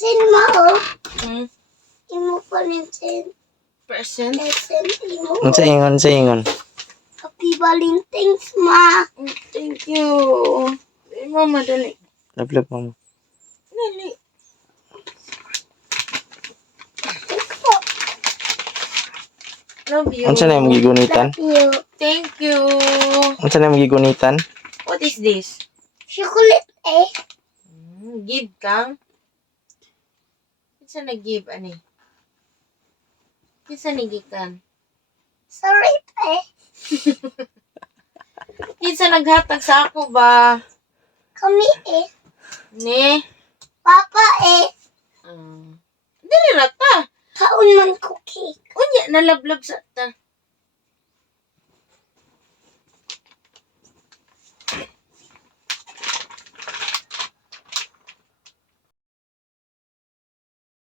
Present mo, oh. Hmm? Imo pa rin Present? present imo. Unsa ingon, sa ingon? Happy Valentine's, ma. Thank you. Dali mo, madali. Lablab mo. Dali. Love you. Unsa na imong gigunitan? Love you. Thank you. Unsa na imong gigunitan? What is this? Chocolate, eh. Give kang? Kinsa nag-give, ani? Kinsa nagikan? Sorry, eh. Kinsa naghatag sa ako ba? Kami, eh. Ne? Papa, eh. Dili rata. Kaon man ko cake. Unya, nalablab sa ta.